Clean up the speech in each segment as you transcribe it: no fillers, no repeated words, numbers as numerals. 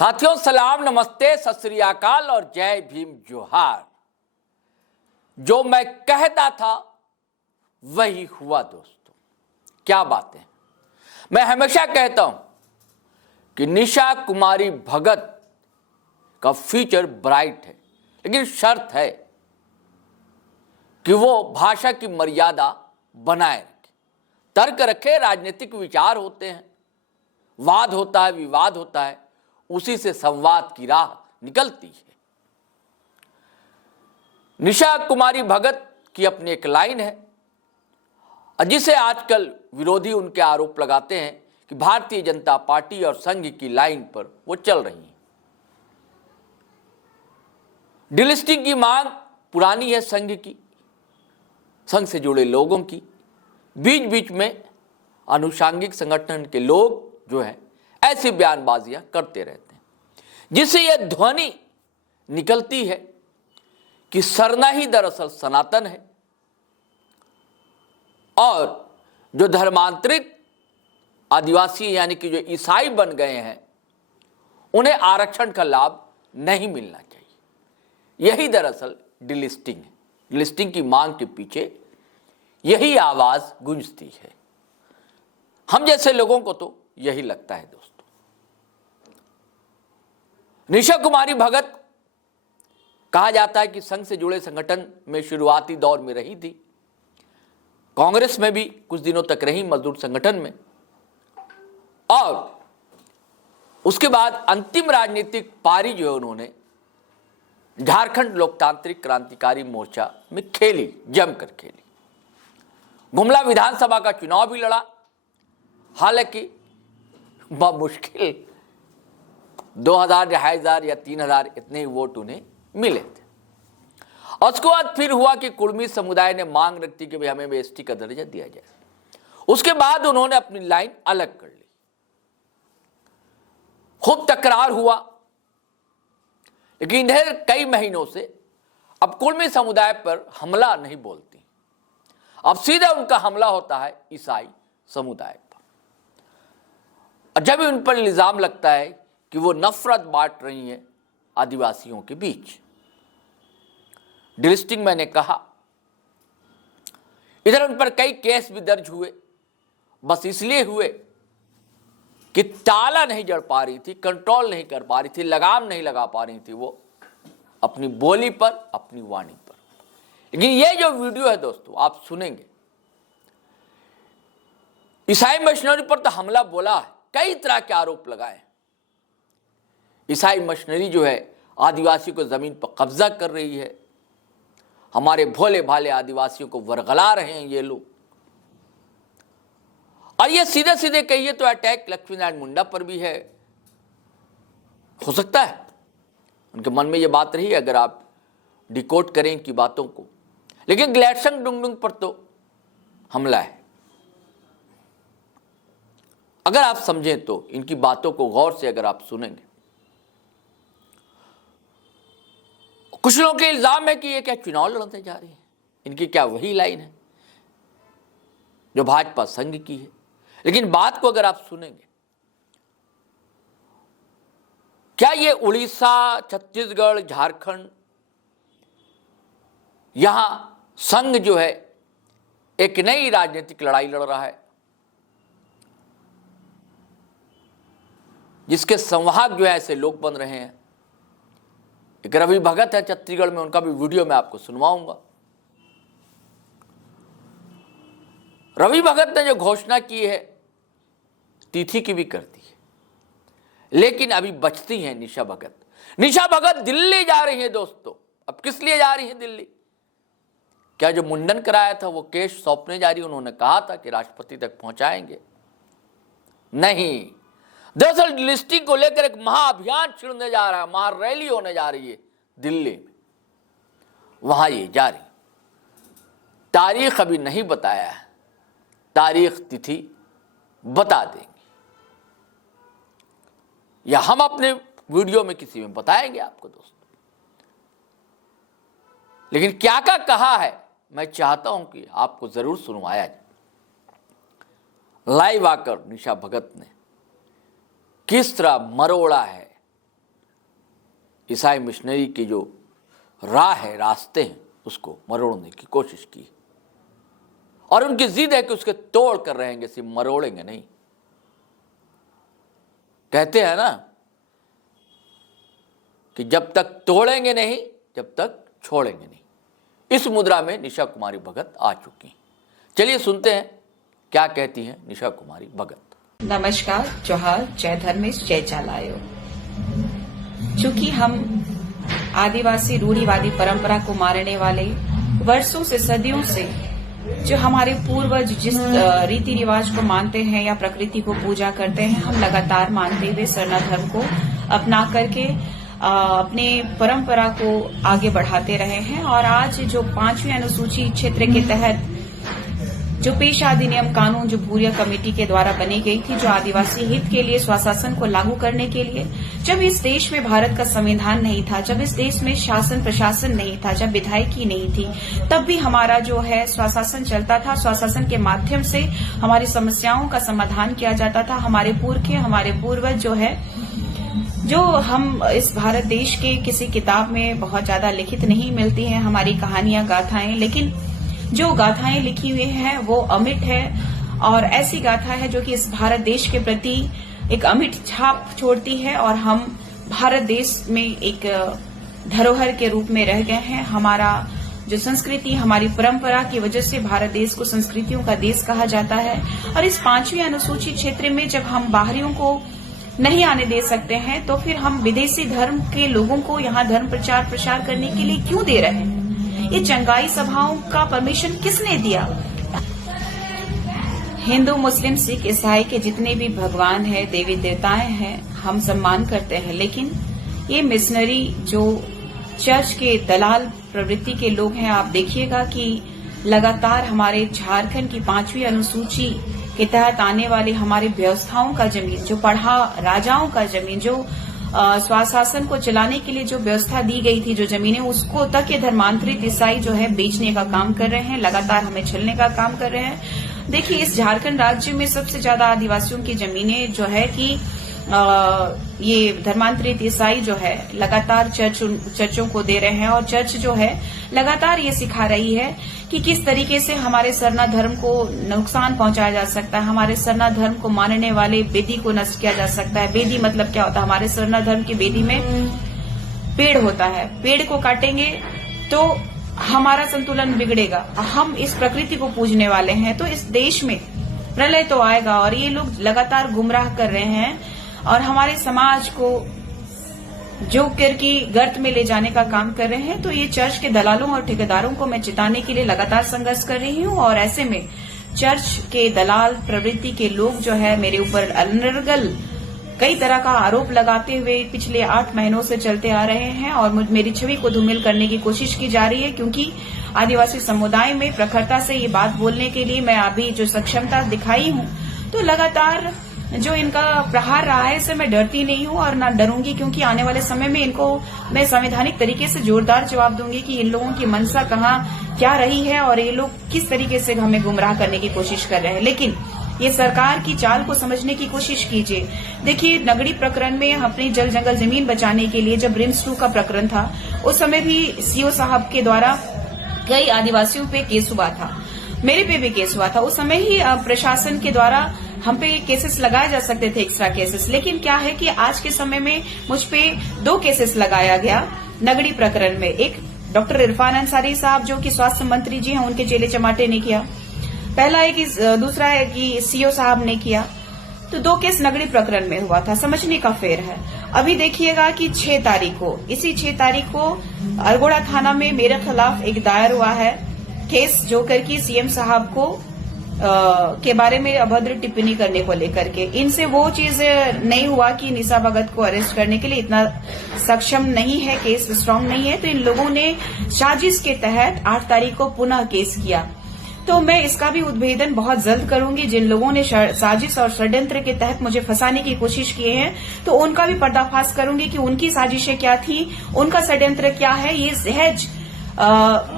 साथियों सलाम, नमस्ते, सत श्री अकाल और जय भीम जोहार। जो मैं कहता था वही हुआ दोस्तों। क्या बातें। मैं हमेशा कहता हूं कि निशा कुमारी भगत का फ्यूचर ब्राइट है, लेकिन शर्त है कि वो भाषा की मर्यादा बनाए रखे, तर्क रखे। राजनीतिक विचार होते हैं, वाद होता है, विवाद होता है, उसी से संवाद की राह निकलती है। निशा कुमारी भगत की अपनी एक लाइन है, जिसे आजकल विरोधी उनके आरोप लगाते हैं कि भारतीय जनता पार्टी और संघ की लाइन पर वो चल रही है। डिलिस्टिंग की मांग पुरानी है संघ की, संघ से जुड़े लोगों की। बीच बीच में अनुषांगिक संगठन के लोग जो है ऐसी बयानबाजियां करते रहते हैं, जिससे यह ध्वनि निकलती है कि सरना ही दरअसल सनातन है और जो धर्मांतरित आदिवासी यानी कि जो ईसाई बन गए हैं उन्हें आरक्षण का लाभ नहीं मिलना चाहिए। यही दरअसल डिलिस्टिंग है। डिलिस्टिंग की मांग के पीछे यही आवाज गूंजती है। हम जैसे लोगों को तो यही लगता है दोस्तों। निशा कुमारी भगत कहा जाता है कि संघ से जुड़े संगठन में शुरुआती दौर में रही थी, कांग्रेस में भी कुछ दिनों तक रही, मजदूर संगठन में, और उसके बाद अंतिम राजनीतिक पारी जो है उन्होंने झारखंड लोकतांत्रिक क्रांतिकारी मोर्चा में खेली, जमकर खेली। गुमला विधानसभा का चुनाव भी लड़ा, हालांकि मुश्किल 2000, 2500 या 3000 इतने ही वोट उन्हें मिले थे। और उसके बाद फिर हुआ कि कुर्मी समुदाय ने मांग रखी कि भाई हमें भी एसटी का दर्जा दिया जाए। उसके बाद उन्होंने अपनी लाइन अलग कर ली। खूब तकरार हुआ, लेकिन इधर कई महीनों से अब कुर्मी समुदाय पर हमला नहीं बोलती, अब सीधा उनका हमला होता है ईसाई समुदाय पर। और जब उन पर इल्जाम लगता है कि वो नफरत बांट रही हैं आदिवासियों के बीच। डिलिस्टिंग मैंने कहा, इधर उन पर कई केस भी दर्ज हुए, बस इसलिए हुए कि ताला नहीं जड़ पा रही थी, कंट्रोल नहीं कर पा रही थी, लगाम नहीं लगा पा रही थी वो अपनी बोली पर, अपनी वाणी पर। लेकिन ये जो वीडियो है दोस्तों आप सुनेंगे, ईसाई मशीनरी पर तो हमला बोला है, कई तरह के आरोप लगाए। ईसाई मशीनरी जो है आदिवासी को जमीन पर कब्जा कर रही है, हमारे भोले भाले आदिवासियों को वरगला रहे हैं ये लोग। और ये सीधे सीधे कहिए तो अटैक लक्ष्मीनारायण मुंडा पर भी है, हो सकता है उनके मन में ये बात रही अगर आप डिकोड करें इनकी बातों को। लेकिन ग्लैडसंग डुंगडुंग पर तो हमला है। अगर आप समझें तो इनकी बातों को गौर से अगर आप सुनेंगे, कुछ लोगों के इल्जाम है कि ये क्या चुनाव लड़ने जा रही है, इनकी क्या वही लाइन है जो भाजपा संघ की है। लेकिन बात को अगर आप सुनेंगे, क्या ये उड़ीसा, छत्तीसगढ़, झारखंड, यहां संघ जो है एक नई राजनीतिक लड़ाई लड़ रहा है, जिसके संवाहक जो है ऐसे लोग बन रहे हैं। एक रवि भगत है छत्तीसगढ़ में, उनका भी वीडियो मैं आपको सुनवाऊंगा। रवि भगत ने जो घोषणा की है तिथि की भी करती है, लेकिन अभी बचती हैं निशा भगत। निशा भगत दिल्ली जा रही है दोस्तों। अब किस लिए जा रही है दिल्ली? क्या जो मुंडन कराया था वो केस सौंपने जा रही है? उन्होंने कहा था कि राष्ट्रपति तक पहुंचाएंगे, नहीं। दरअसल लिस्टिंग को लेकर एक महाअभियान छिड़ने जा रहा है, महारैली होने जा रही है दिल्ली में, वहां ये जा रही। तारीख अभी नहीं बताया है, तारीख तिथि बता देंगे या हम अपने वीडियो में किसी में बताएंगे आपको दोस्तों। लेकिन क्या क्या कहा है मैं चाहता हूं कि आपको जरूर सुनवाया जाए। लाइव आकर निशा भगत ने किस तरह मरोड़ा है ईसाई मिशनरी की जो राह है, रास्ते हैं, उसको मरोड़ने की कोशिश की और उनकी जिद है कि उसके तोड़ कर रहेंगे, सिर्फ मरोड़ेंगे नहीं। कहते हैं ना कि जब तक तोड़ेंगे नहीं, जब तक छोड़ेंगे नहीं। इस मुद्रा में निशा कुमारी भगत आ चुकी हैं। चलिए सुनते हैं क्या कहती हैं निशा कुमारी भगत। नमस्कार, जोहार, जय धर्मेश, जय चालायो। चूंकि हम आदिवासी रूढ़िवादी परंपरा को मारने वाले वर्षों से, सदियों से जो हमारे पूर्वज जिस रीति रिवाज को मानते हैं या प्रकृति को पूजा करते हैं, हम लगातार मानते हुए सरना धर्म को अपना करके अपने परंपरा को आगे बढ़ाते रहे हैं। और आज जो 5वीं अनुसूची क्षेत्र के तहत जो पेशा अधिनियम कानून जो भूरिया कमेटी के द्वारा बनी गई थी, जो आदिवासी हित के लिए स्वशासन को लागू करने के लिए, जब इस देश में भारत का संविधान नहीं था, जब इस देश में शासन प्रशासन नहीं था, जब विधायिकी नहीं थी, तब भी हमारा जो है स्वशासन चलता था। स्वशासन के माध्यम से हमारी समस्याओं का समाधान किया जाता था। हमारे पुरखे, हमारे पूर्वज जो है, जो हम इस भारत देश के किसी किताब में बहुत ज्यादा लिखित नहीं मिलती हैं हमारी कहानियां, गाथाएं, लेकिन जो गाथाएं लिखी हुई हैं वो अमिट है और ऐसी गाथा है जो कि इस भारत देश के प्रति एक अमिट छाप छोड़ती है और हम भारत देश में एक धरोहर के रूप में रह गए हैं। हमारा जो संस्कृति, हमारी परंपरा की वजह से भारत देश को संस्कृतियों का देश कहा जाता है। और इस 5वीं अनुसूची क्षेत्र में जब हम बाहरियों को नहीं आने दे सकते हैं, तो फिर हम विदेशी धर्म के लोगों को यहाँ धर्म प्रचार प्रसार करने के लिए क्यों दे रहे हैं? ये चंगाई सभाओं का परमिशन किसने दिया? हिंदू, मुस्लिम, सिख, ईसाई के जितने भी भगवान है, देवी देवताएं हैं, हम सम्मान करते हैं, लेकिन ये मिशनरी जो चर्च के दलाल प्रवृत्ति के लोग हैं, आप देखिएगा कि लगातार हमारे झारखंड की 5वीं अनुसूची के तहत आने वाली हमारी व्यवस्थाओं का जमीन, जो पढ़ा राजाओं का जमीन, जो स्वशासन को चलाने के लिए जो व्यवस्था दी गई थी, जो जमीनें, उसको तक ये धर्मांतरित ईसाई जो है बेचने का काम कर रहे हैं, लगातार हमें छलने का काम कर रहे हैं। देखिए, इस झारखंड राज्य में सबसे ज्यादा आदिवासियों की जमीनें जो है कि ये धर्मांतरित ईसाई जो है लगातार चर्चों को दे रहे हैं और चर्च जो है लगातार ये सिखा रही है कि किस तरीके से हमारे सरना धर्म को नुकसान पहुंचाया जा सकता है, हमारे सरना धर्म को मानने वाले वेदी को नष्ट किया जा सकता है। वेदी मतलब क्या होता है? हमारे सरना धर्म की वेदी में पेड़ होता है, पेड़ को काटेंगे तो हमारा संतुलन बिगड़ेगा। हम इस प्रकृति को पूजने वाले हैं, तो इस देश में प्रलय तो आएगा। और ये लोग लगातार गुमराह कर रहे हैं और हमारे समाज को जोकर की गर्त में ले जाने का काम कर रहे हैं। तो ये चर्च के दलालों और ठेकेदारों को मैं चिताने के लिए लगातार संघर्ष कर रही हूँ। और ऐसे में चर्च के दलाल प्रवृत्ति के लोग जो है मेरे ऊपर अनर्गल कई तरह का आरोप लगाते हुए पिछले 8 महीनों से चलते आ रहे हैं और मेरी छवि को धूमिल करने की कोशिश की जा रही है, क्योंकि आदिवासी समुदाय में प्रखरता से ये बात बोलने के लिए मैं अभी जो सक्षमता दिखाई हूँ, तो लगातार जो इनका प्रहार रहा है, इससे मैं डरती नहीं हूँ और ना डरूंगी, क्योंकि आने वाले समय में इनको मैं संवैधानिक तरीके से जोरदार जवाब दूंगी कि इन लोगों की मंशा कहाँ क्या रही है और ये लोग किस तरीके से हमें गुमराह करने की कोशिश कर रहे हैं। लेकिन ये सरकार की चाल को समझने की कोशिश कीजिए। देखिए, नगड़ी प्रकरण में अपनी जल जंगल जमीन बचाने के लिए जब रिम्स 2 का प्रकरण था, उस समय भी सीओ साहब के द्वारा कई आदिवासियों पे केस हुआ था, मेरे पे भी केस हुआ था। उस समय ही प्रशासन के द्वारा हम पे केसेस लगाए जा सकते थे, एक्स्ट्रा केसेस। लेकिन क्या है कि आज के समय में मुझ पे 2 केसेस लगाया गया नगड़ी प्रकरण में। एक डॉक्टर इरफान अंसारी साहब जो कि स्वास्थ्य मंत्री जी हैं, उनके चेले चमाटे ने किया पहला, दूसरा है कि सीओ साहब ने किया। तो 2 केस नगड़ी प्रकरण में हुआ था, समझने का फेर है। अभी देखिएगा कि 6 तारीख को, इसी 6 तारीख को अरगोड़ा थाना में मेरे खिलाफ एक दायर हुआ है केस, जो करके सीएम साहब को के बारे में अभद्र टिप्पणी करने को लेकर के। इनसे वो चीज नहीं हुआ कि निशा भगत को अरेस्ट करने के लिए इतना सक्षम नहीं है, केस स्ट्रांग नहीं है। तो इन लोगों ने साजिश के तहत 8 तारीख को पुनः केस किया। तो मैं इसका भी उद्भेदन बहुत जल्द करूंगी। जिन लोगों ने साजिश और षड्यंत्र के तहत मुझे फंसाने की कोशिश किए हैं, तो उनका भी पर्दाफाश करूंगी कि उनकी साजिशें क्या थी, उनका षड्यंत्र क्या है। ये सहज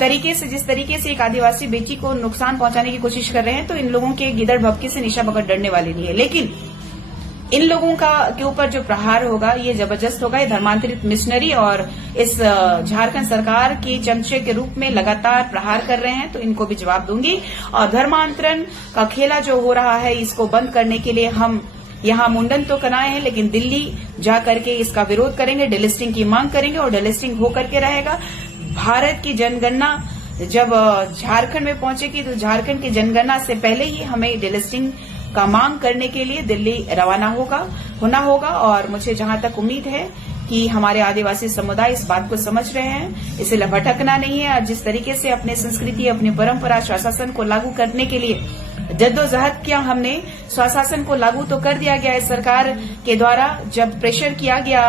तरीके से, जिस तरीके से एक आदिवासी बेटी को नुकसान पहुंचाने की कोशिश कर रहे हैं, तो इन लोगों के गिदड़ भभकी से निशा भगत डरने वाली नहीं है। लेकिन इन लोगों के ऊपर जो प्रहार होगा ये जबरदस्त होगा। ये धर्मांतरित मिशनरी और इस झारखंड सरकार के चमचे के रूप में लगातार प्रहार कर रहे हैं, तो इनको भी जवाब दूंगी। और धर्मांतरण का खेला जो हो रहा है इसको बंद करने के लिए हम यहाँ मुंडन तो कराए हैं, लेकिन दिल्ली जा करके इसका विरोध करेंगे, डिलिस्टिंग की मांग करेंगे और डिलिस्टिंग हो करके रहेगा। भारत की जनगणना जब झारखंड में पहुंचेगी तो झारखंड की जनगणना से पहले ही हमें डिलिस्टिंग का मांग करने के लिए दिल्ली रवाना होना होगा। और मुझे जहां तक उम्मीद है कि हमारे आदिवासी समुदाय इस बात को समझ रहे हैं, इसे भटकना नहीं है। और जिस तरीके से अपने संस्कृति, अपनी परंपरा, स्वशासन को लागू करने के लिए जद्दोजहद किया हमने, स्वशासन को लागू तो कर दिया गया है सरकार के द्वारा। जब प्रेशर किया गया,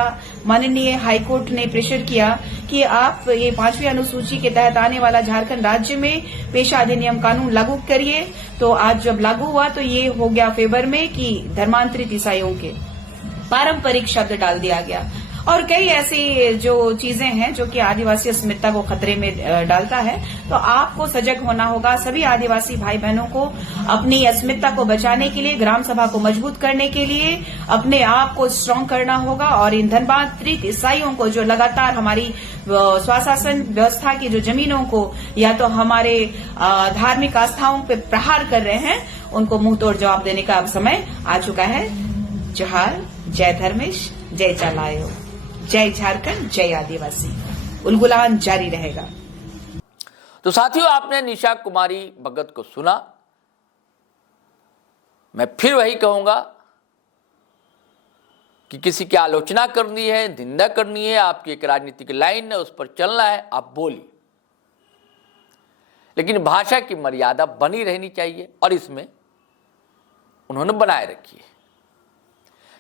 माननीय हाईकोर्ट ने प्रेशर किया कि आप ये 5वीं अनुसूची के तहत आने वाला झारखंड राज्य में पेशा अधिनियम कानून लागू करिए, तो आज जब लागू हुआ तो ये हो गया फेवर में कि धर्मांतरित ईसाइयों के पारंपरिक शब्द डाल दिया गया। और कई ऐसी जो चीजें हैं जो कि आदिवासी अस्मिता को खतरे में डालता है, तो आपको सजग होना होगा। सभी आदिवासी भाई बहनों को अपनी अस्मिता को बचाने के लिए, ग्राम सभा को मजबूत करने के लिए अपने आप को स्ट्रांग करना होगा। और इन धर्मांतरित ईसाइयों को जो लगातार हमारी स्वशासन व्यवस्था की जो जमीनों को या तो हमारे धार्मिक आस्थाओं पे प्रहार कर रहे हैं, उनको मुंह तोड़ जवाब देने का अब समय आ चुका है। जोहार, जय धर्मेश, जय चालायो, जय झारखंड, जय आदिवासी। उलगुलान जारी रहेगा। तो साथियों, आपने निशा कुमारी भगत को सुना। मैं फिर वही कहूंगा कि किसी की आलोचना करनी है, निंदा करनी है, आपकी एक राजनीतिक लाइन है, उस पर चलना है, आप बोलिए, लेकिन भाषा की मर्यादा बनी रहनी चाहिए और इसमें उन्होंने बनाए रखी है।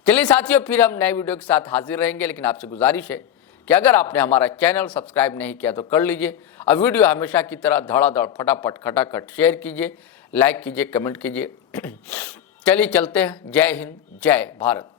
चलिए साथियों, फिर हम नए वीडियो के साथ हाजिर रहेंगे, लेकिन आपसे गुजारिश है कि अगर आपने हमारा चैनल सब्सक्राइब नहीं किया तो कर लीजिए और वीडियो हमेशा की तरह धड़ाधड़ फटाफट खटाखट शेयर कीजिए, लाइक कीजिए, कमेंट कीजिए। चलिए चलते हैं। जय हिंद, जय भारत।